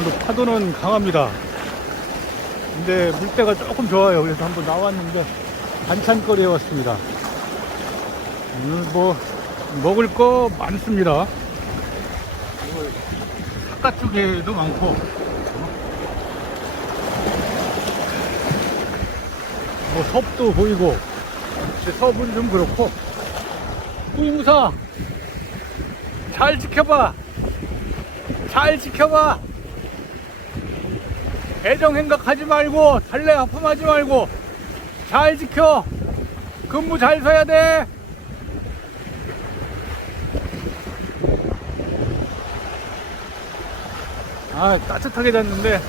오늘도 파도는 강합니다. 근데 물때가 조금 좋아요. 그래서 한번 나왔는데 반찬거리에 왔습니다. 오늘 뭐 먹을 거 많습니다. 바깥쪽에도 많고 뭐 섭도 보이고. 근데 섭은 좀 그렇고. 구이무사 잘 지켜봐. 잘 지켜봐. 애정 행각하지 말고 달래 아픔하지 말고 잘 지켜. 근무 잘 서야 돼. 아, 따뜻하게 잤는데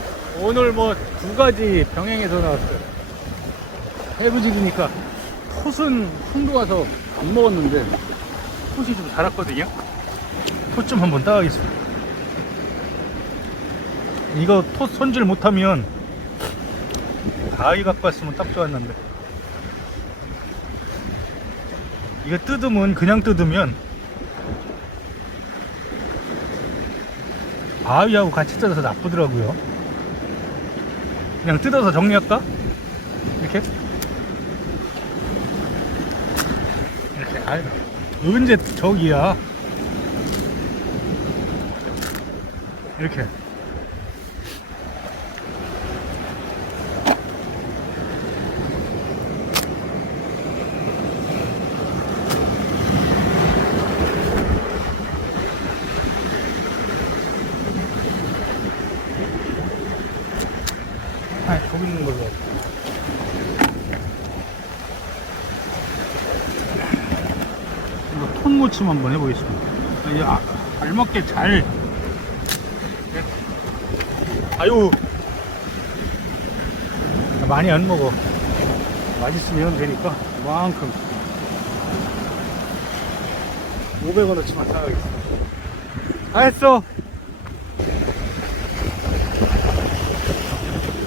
오늘 뭐 두 가지 병행해서 나왔어요. 해부직이니까 톳은 홍도 가서 안 먹었는데 톳이 좀 자랐거든요. 톳 좀 한번 따가겠습니다. 이거 톳 손질 못하면 가위 갖고 왔으면 딱 좋았는데, 이거 뜯으면 그냥 뜯으면 바위하고 같이 뜯어서 나쁘더라고요. 그냥 뜯어서 정리할까? 이렇게 아이, 언제 저기야. 이렇게 거기 있는 걸로. 이거 톤무침 한번 해보겠습니다. 이게 알맞게 잘. 아유, 많이 안 먹어. 맛있으면 되니까 이만큼 500원어치만 사가겠습니다. 다 했어.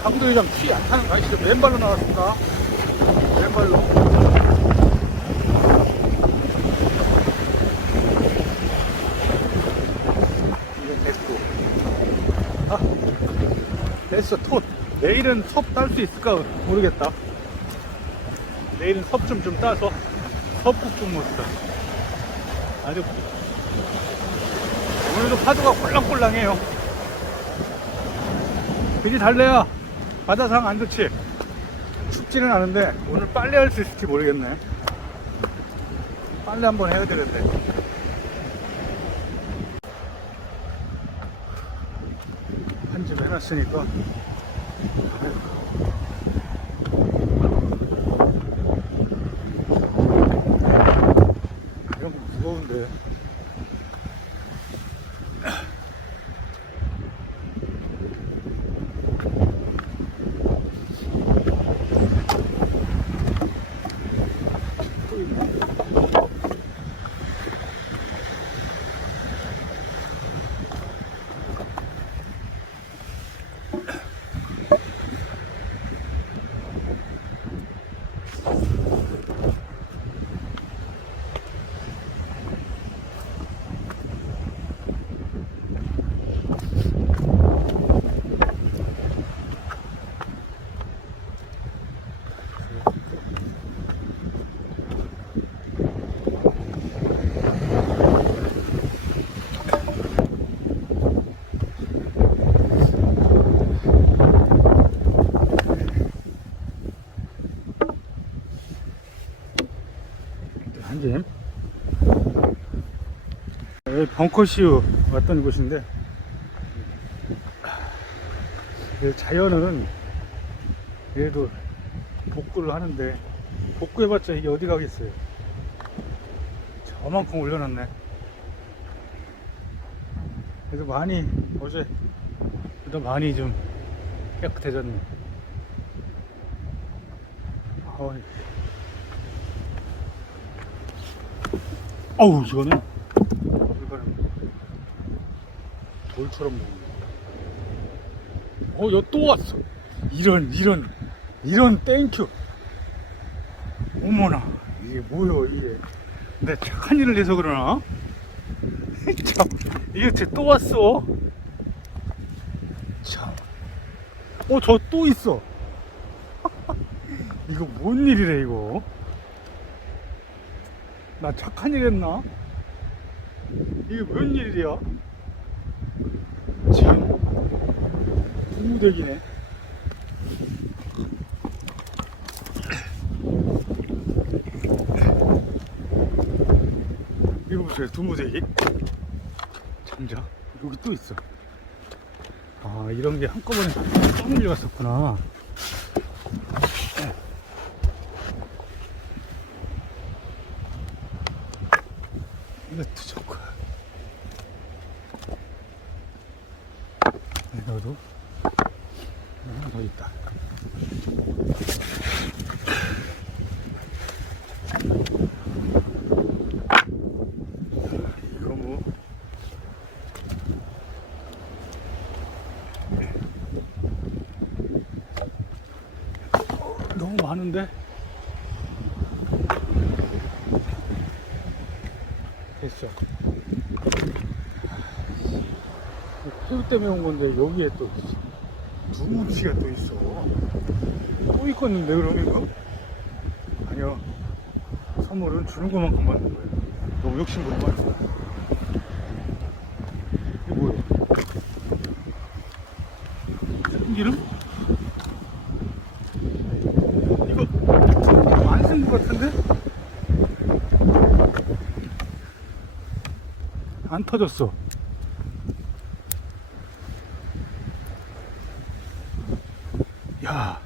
강도회장 키 안 타는 거 아시죠? 맨발로 나왔습니다. 맨발로. 이거 됐고. 아, 됐어. 톳. 내일은 섭 딸 수 있을까 모르겠다. 내일은 섭 좀 따서 섭국 좀 먹자. 아주 오늘도 파도가 꼴랑꼴랑해요. 그지 달래야 바다상 안 좋지. 춥지는 않은데 오늘 빨래 할 수 있을지 모르겠네. 빨래 한번 해야 되는데. 한 집 해놨으니까. 이런 거 무거운데. 한짐. 여기 벙커시우 왔던 곳인데, 자연은 얘도 복구를 하는데 복구해봤자 이게 어디 가겠어요. 저만큼 올려놨네. 그래도 많이 어제보다 많이 좀 깨끗해졌네. 어우, 이거는 돌처럼 먹네. 여 또 왔어. 이런 땡큐. 어머나, 이게 뭐요 이게. 내가 착한 일을 해서 그러나? 참, 이게 또 왔어. 참. 저 또 있어. 이거 뭔 일이래, 이거? 나 착한 일 했나? 이게 뭔 일이야? 참. 두무대기네. 이거 보세요, 두무대기. 장자. 여기 또 있어. 아, 이런 게 한꺼번에 쫙 밀려갔었구나. 이것도 좋고. 여기도 하나 더 있다. 이거 뭐 너무 많은데? 됐어. 새우 때문에 온 건데 여기에 또 두무치가 또 있어. 또 있겠는데 그럼 이거? 아니야. 선물은 주는 것만큼 받는 거야. 너무 욕심부려 말고. 이게 뭐야? 참기름? 이거 안 쓴 것 같은데? 안 터졌어. 야,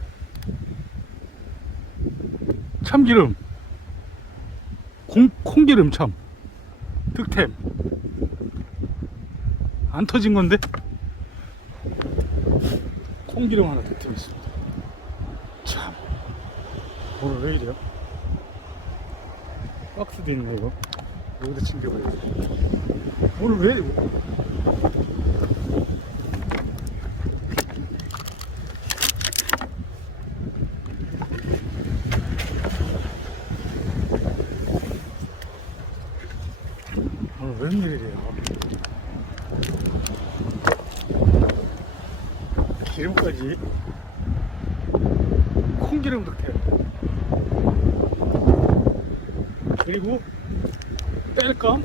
참기름, 콩기름 참 득템. 안 터진 건데 콩기름 하나 득템 있습니다. 참, 오늘 왜 이래요? 박스도 있네. 이거 여기다 챙겨봐야지. 오늘 왜 오늘 웬일이래요? 기름까지 콩기름 득템. 그리고 땔감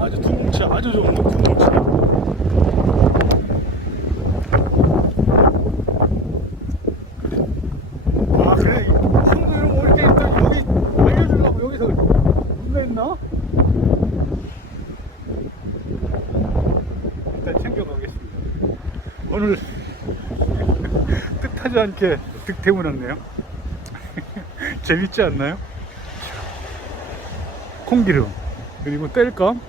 아주 두뭉치, 아주 좋은 두뭉치. 아 그래, 형도 이러면 올게 일단 여기 알려주려고 여기서 누가 있나? 일단 챙겨가겠습니다. 오늘 뜻하지 않게 득템을 했네요. 재밌지 않나요? 콩기름 그리고 땔감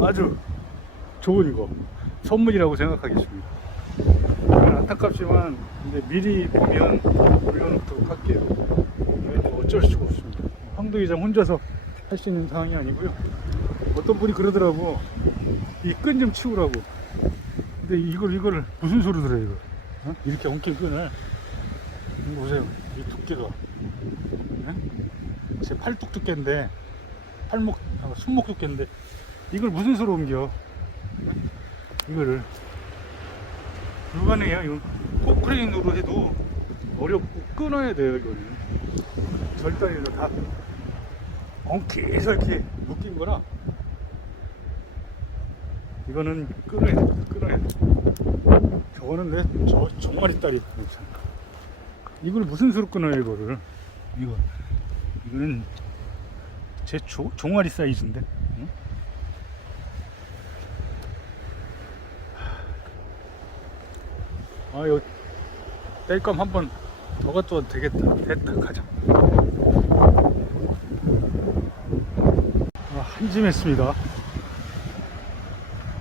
아주 좋은 거 선물이라고 생각하겠습니다. 안타깝지만 근데 미리 보면 올려놓도록 할게요. 이건 뭐 어쩔 수가 없습니다. 황도 이장 혼자서 할 수 있는 상황이 아니고요. 어떤 분이 그러더라고, 이 끈 좀 치우라고. 근데 이거를 무슨 소리 들어요 이거? 어? 이렇게 엉킨 끈을 이거 보세요. 이 두께가 제 팔뚝 두께인데 손목 두께인데 이걸 무슨 수로 옮겨? 이거를 불가능해요. 이거 포크레인으로 해도 어렵고 끊어야 돼요. 이거는 절단이로 다 엉켜서 이렇게 묶인 거라 이거는 끊어야 돼. 저거는 내 종아리 딸이 괜찮아. 이걸 무슨 수로 끊어요 이거를? 이거는 제 종아리 사이즈인데. 응? 아, 이거 땔감 한 번 더 갖다 되겠다. 됐다, 가자. 한짐 했습니다.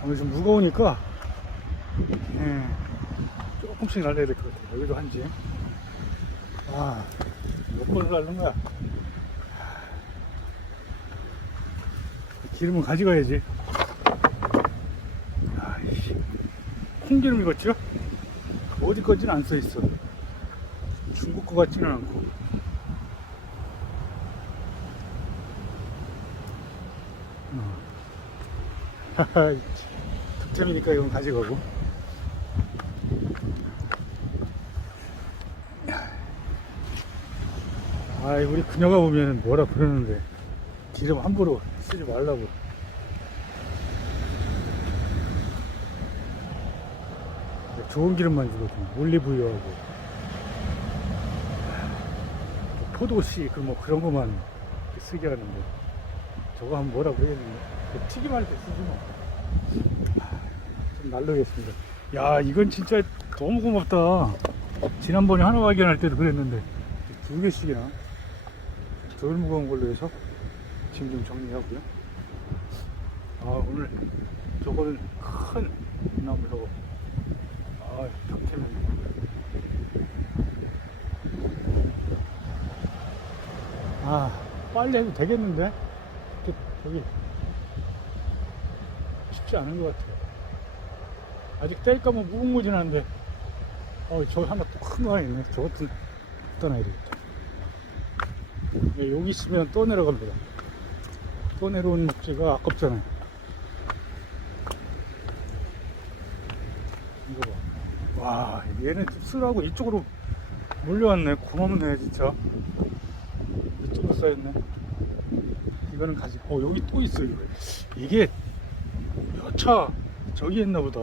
오늘 좀 무거우니까 조금씩 날려야 될 것 같아요. 여기도 한짐. 몇 번을 날는 거야? 기름은 가져가야지. 콩기름 이었죠? 어디 건지는 안 써있어. 중국 거 같지는 않고. 득템이니까 이건 가져가고. 아, 우리 그녀가 보면 뭐라 그러는데 기름 함부로 쓰지 말라고. 좋은 기름만 주거든. 올리브유하고 포도씨 뭐 그런 거만 쓰게 하는데 저거 하면 뭐라고 해야겠네. 튀김할 때 쓰지 뭐. 좀 날르겠습니다. 야, 이건 진짜 너무 고맙다. 지난번에 하나 발견할 때도 그랬는데 2개씩이나 덜 무거운 걸로 해서 지금 좀 정리하고요. 아, 오늘 저거는 큰 나무 저거. 아, 탁태면 아, 빨리 해도 되겠는데? 저기 쉽지 않은 것 같아요. 아직 뗄까 뭐 무궁무진한데. 저 하나 또 큰 거 하나 있네. 저것도 떠나야 되겠다. 여기 있으면 또 내려갑니다. 또 내려오는 목재가 아깝잖아요. 이거 봐. 와, 얘는 쓰라고 이쪽으로 몰려왔네. 고맙네, 진짜. 이쪽으로 쌓였네. 이거는 가지. 여기 또 있어, 이거. 이게 여차 저기 했나 보다.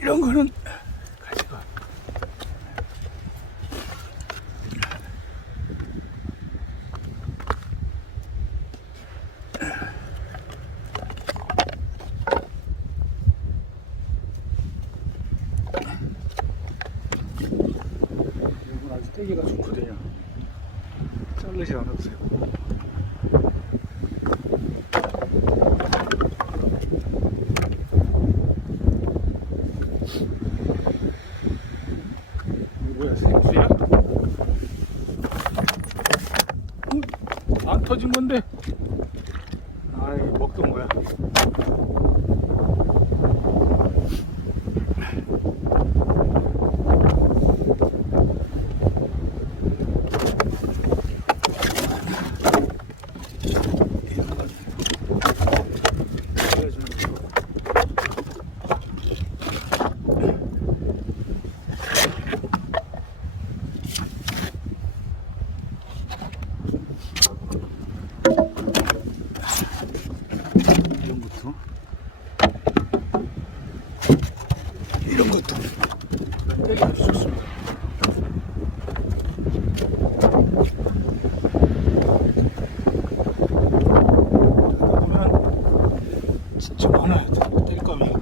이런 거는 가져가. 이건 아주 떼기가 좋거든요. 자르지 않아도 되고. 뭐야, 생수야? 안 터진 건데? 아이, 먹던 거야. 이런 것도 되게 아주 좋습니다. 하다 보면 진짜 많아요. 뗄감이.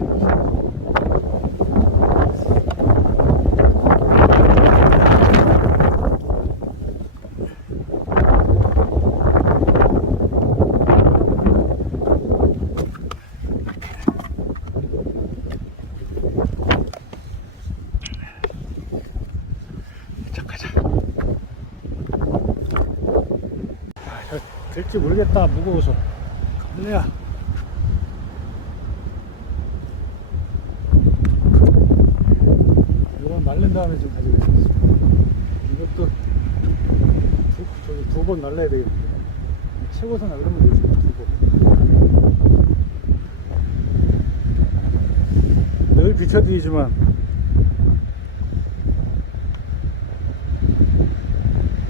될지 모르겠다. 무거워서. 갈래야. 이건 말린 다음에 좀 가져가겠습니다. 이것도 두 번 날라야 되겠는데. 채워서 날르면 되지. 2번. 늘 비춰드리지만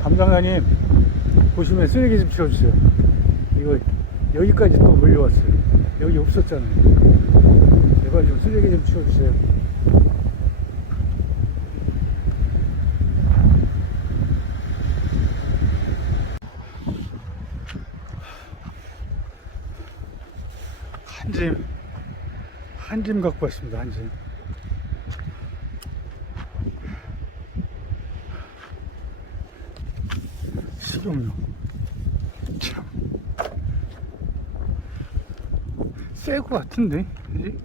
담당자님 보시면 쓰레기 좀 치워주세요. 이거 여기까지 또 몰려왔어요. 여기 없었잖아요. 제발 좀 쓰레기 좀 치워주세요. 한 짐 갖고 왔습니다. 한 짐. 식용유. 참. 새 거 같은데? 그지?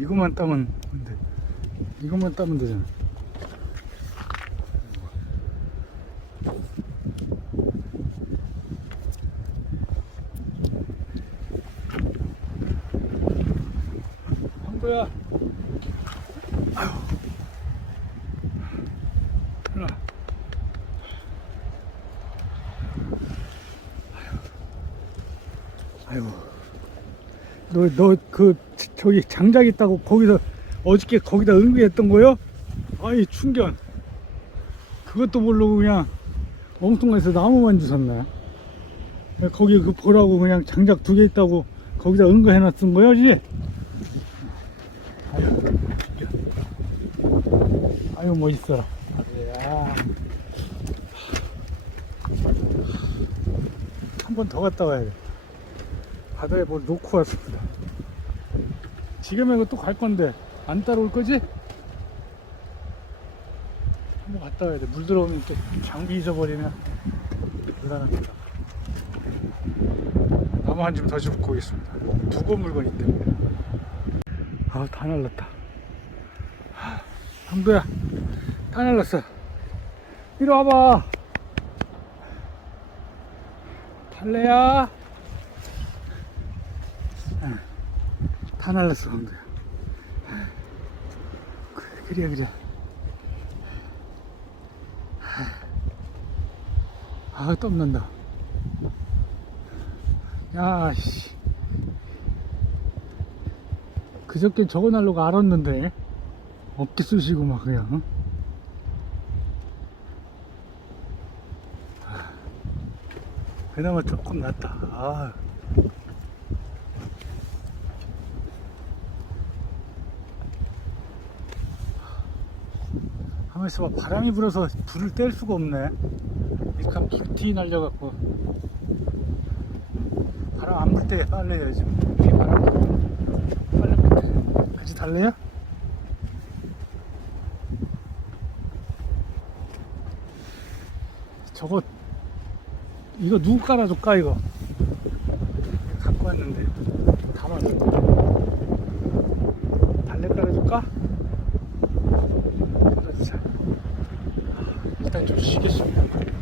이것만 따면, 근데, 이것만 따면 되잖아. 황도야. 아유. 하나. 너 저기 장작 있다고 거기서 어저께 거기다 응급했던 거요? 아이 충견. 그것도 모르고 그냥 엉뚱해서 나무만 주셨네. 거기 그 보라고 그냥 장작 2개 있다고 거기다 응급해놨던 거야지? 아유 멋있어라. 야. 한 번 더 갔다 와야 돼. 바다에 뭘 놓고 왔습니다. 지금에 또 갈 건데 안 따라올 거지? 한번 갔다 와야 돼. 물 들어오면 또 장비 잊어버리면 불안합니다. 나무 한 줌 더 줍고 오겠습니다. 두고 물건이 때문에. 아, 다 날랐다. 형도야, 다 날랐어. 이리 와봐. 달래야. 다 날랐어, 형도야. 그래. 아, 땀난다. 야, 씨. 그저께 저거 날로가 알았는데. 어깨 쑤시고 막 그냥. 응? 그나마 조금 낫다. 아. 가만있어 봐. 바람이 불어서 불을 뗄 수가 없네. 이렇게 하면 깊이 날려갖고. 바람 안 불 때 빨래야지. 이 바람 불면 빨래 못해. 같이 달래요? 저거 이거 누구 깔아줄까 이거? 갖고 왔는데 담아줘. 달래 깔아줄까? 그러자. 일단 좀 쉬겠습니다.